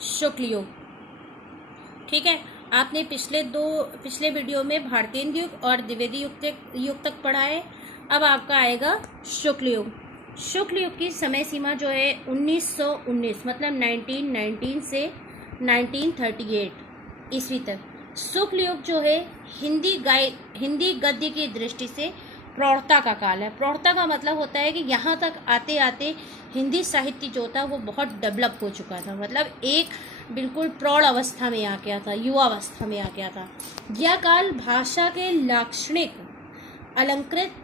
शुक्ल युग। ठीक है, आपने पिछले वीडियो में भारतीय युग और द्विवेदी युग तक पढ़ा है। अब आपका आएगा शुक्ल युग। शुक्ल युग की समय सीमा जो है 1919 मतलब 1919 से 1938 ईस्वी तक। शुक्ल युग जो है हिंदी गद्य की दृष्टि से प्रौढ़ता का काल है। प्रौढ़ता का मतलब होता है कि यहाँ तक आते आते हिंदी साहित्य जो था वो बहुत डेवलप हो चुका था, मतलब एक बिल्कुल प्रौढ़ अवस्था में आ गया था, युवा अवस्था में आ गया था। यह काल भाषा के लाक्षणिक अलंकृत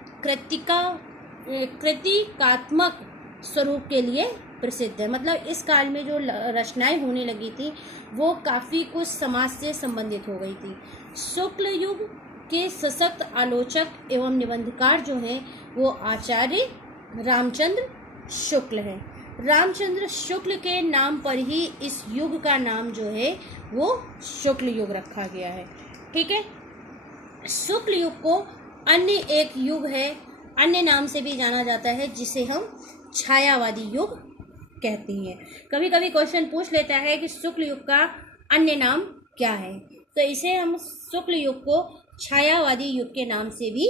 कृतिकात्मक स्वरूप के लिए प्रसिद्ध है। मतलब इस काल में जो रचनाएं होने लगी थी वो काफ़ी कुछ समाज से संबंधित हो गई थी। शुक्ल युग के सशक्त आलोचक एवं निबंधकार जो हैं वो आचार्य रामचंद्र शुक्ल हैं। रामचंद्र शुक्ल के नाम पर ही इस युग का नाम जो है वो शुक्ल युग रखा गया है। ठीक है, शुक्ल युग को अन्य एक युग है, अन्य नाम से भी जाना जाता है, जिसे हम छायावादी युग कहते हैं। कभी कभी क्वेश्चन पूछ लेता है कि शुक्ल युग का अन्य नाम क्या है, तो इसे हम शुक्ल युग को छायावादी युग के नाम से भी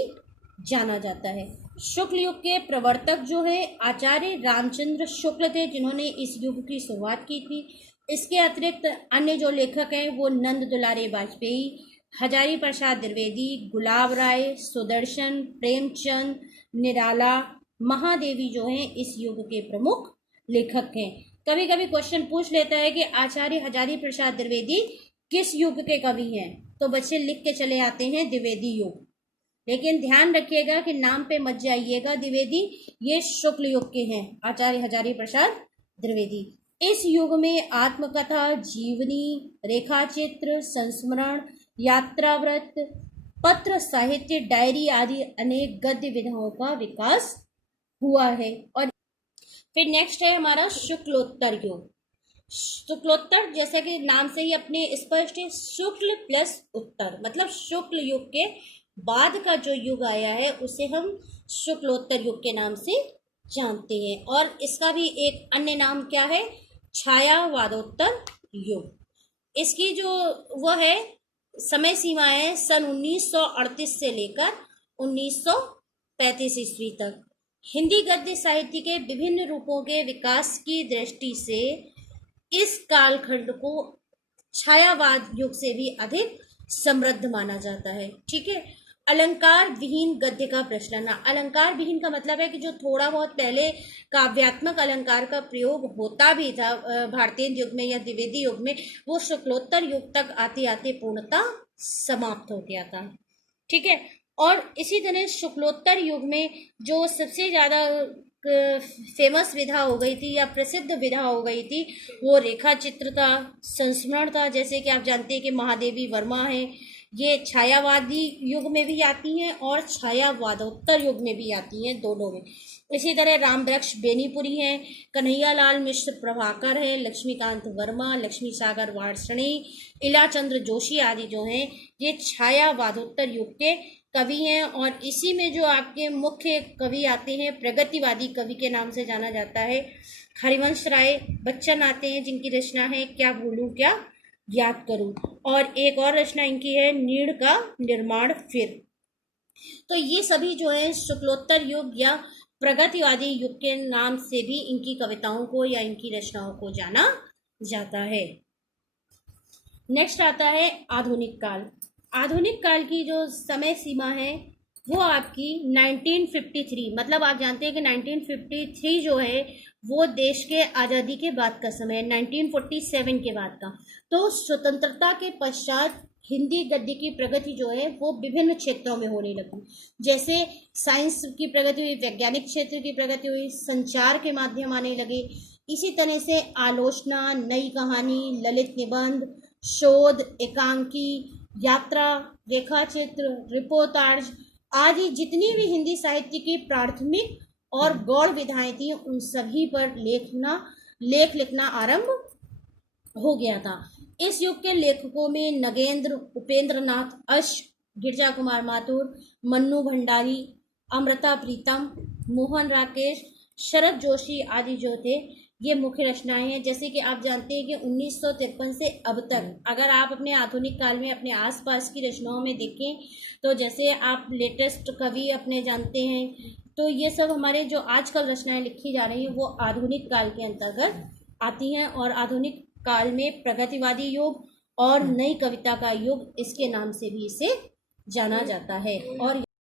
जाना जाता है। शुक्ल युग के प्रवर्तक जो है आचार्य रामचंद्र शुक्ल थे, जिन्होंने इस युग की शुरुआत की थी। इसके अतिरिक्त अन्य जो लेखक हैं वो नंद दुलारे वाजपेयी, हजारी प्रसाद द्विवेदी, गुलाब राय, सुदर्शन, प्रेमचंद, निराला, महादेवी जो हैं इस युग के प्रमुख लेखक हैं। कभी कभी क्वेश्चन पूछ लेता है कि आचार्य हजारी प्रसाद द्विवेदी किस युग के कवि हैं, तो बच्चे लिख के चले आते हैं द्विवेदी युग। लेकिन ध्यान रखिएगा कि नाम पे मत जाइएगा द्विवेदी, ये शुक्ल युग के हैं आचार्य हजारी प्रसाद द्विवेदी। इस युग में आत्मकथा, जीवनी, रेखाचित्र, संस्मरण, यात्राव्रत, पत्र साहित्य, डायरी आदि अनेक गद्य विधाओं का विकास हुआ है। और फिर नेक्स्ट है हमारा शुक्लोत्तर युग। शुक्लोत्तर जैसा कि नाम से ही अपने स्पष्ट है, शुक्ल प्लस उत्तर, मतलब शुक्ल युग के बाद का जो युग आया है उसे हम शुक्लोत्तर युग के नाम से जानते हैं। और इसका भी एक अन्य नाम क्या है, छायावादोत्तर युग। इसकी जो वो है समय सीमा है सन 1938 से लेकर 1935 ईस्वी तक। हिंदी गद्य साहित्य के विभिन्न रूपों के विकास की दृष्टि से इस कालखंड को छायावाद युग से भी अधिक समृद्ध माना जाता है। ठीक है, अलंकार विहीन गद्य का प्रचलन। अलंकार विहीन का मतलब है कि जो थोड़ा बहुत पहले काव्यात्मक अलंकार का प्रयोग होता भी था भारतीय युग में या द्विवेदी युग में, वो शुक्लोत्तर युग तक आते आते पूर्णतः समाप्त हो गया था। ठीक है, और इसी तरह शुक्लोत्तर युग में जो सबसे ज़्यादा फेमस विधा हो गई थी या प्रसिद्ध विधा हो गई थी वो रेखा चित्र था, संस्मरण था। जैसे कि आप जानते हैं कि महादेवी वर्मा है, ये छायावादी युग में भी आती हैं और छायावादोत्तर युग में भी आती हैं, दोनों में। इसी तरह रामवृक्ष बेनीपुरी हैं, कन्हैयालाल मिश्र प्रभाकर हैं, लक्ष्मीकांत वर्मा, लक्ष्मी सागर वार्ष्णेय, इलाचंद्र जोशी आदि जो हैं ये छायावादोत्तर युग के कवि हैं। और इसी में जो आपके मुख्य कवि आते हैं प्रगतिवादी कवि के नाम से जाना जाता है हरिवंश राय बच्चन आते हैं, जिनकी रचना है क्या भूलूं क्या याद करूं, और एक और रचना इनकी है नीड़ का निर्माण फिर। तो ये सभी जो है शुक्लोत्तर युग या प्रगतिवादी युग के नाम से भी इनकी कविताओं को या इनकी रचनाओं को जाना जाता है। नेक्स्ट आता है आधुनिक काल। आधुनिक काल की जो समय सीमा है वो आपकी 1953, मतलब आप जानते हैं कि 1953 जो है वो देश के आज़ादी के बाद का समय है, 1947 के बाद का। तो स्वतंत्रता के पश्चात हिंदी गद्य की प्रगति जो है वो विभिन्न क्षेत्रों में होने लगी। जैसे साइंस की प्रगति हुई, वैज्ञानिक क्षेत्र की प्रगति हुई, संचार के माध्यम आने लगे। इसी तरह से आलोचना, नई कहानी, ललित निबंध, शोध, एकांकी, यात्रा, रेखाचित्र, रिपोर्टाज आदि जितनी भी हिंदी साहित्य की प्राथमिक और गौड़ विधाएं थी उन सभी पर लेख लिखना आरंभ हो गया था। इस युग के लेखकों में नगेंद्र, उपेंद्र नाथ अश्क, गिरजा कुमार माथुर, मन्नू भंडारी, अमृता प्रीतम, मोहन राकेश, शरद जोशी आदि जो थे ये मुख्य रचनाएं हैं। जैसे कि आप जानते हैं कि 1953 से अब तक अगर आप अपने आधुनिक काल में अपने आसपास की रचनाओं में देखें तो जैसे आप लेटेस्ट कवि अपने जानते हैं, तो ये सब हमारे जो आजकल रचनाएं लिखी जा रही हैं वो आधुनिक काल के अंतर्गत आती हैं। और आधुनिक काल में प्रगतिवादी युग और नई कविता का युग इसके नाम से भी इसे जाना जाता है। और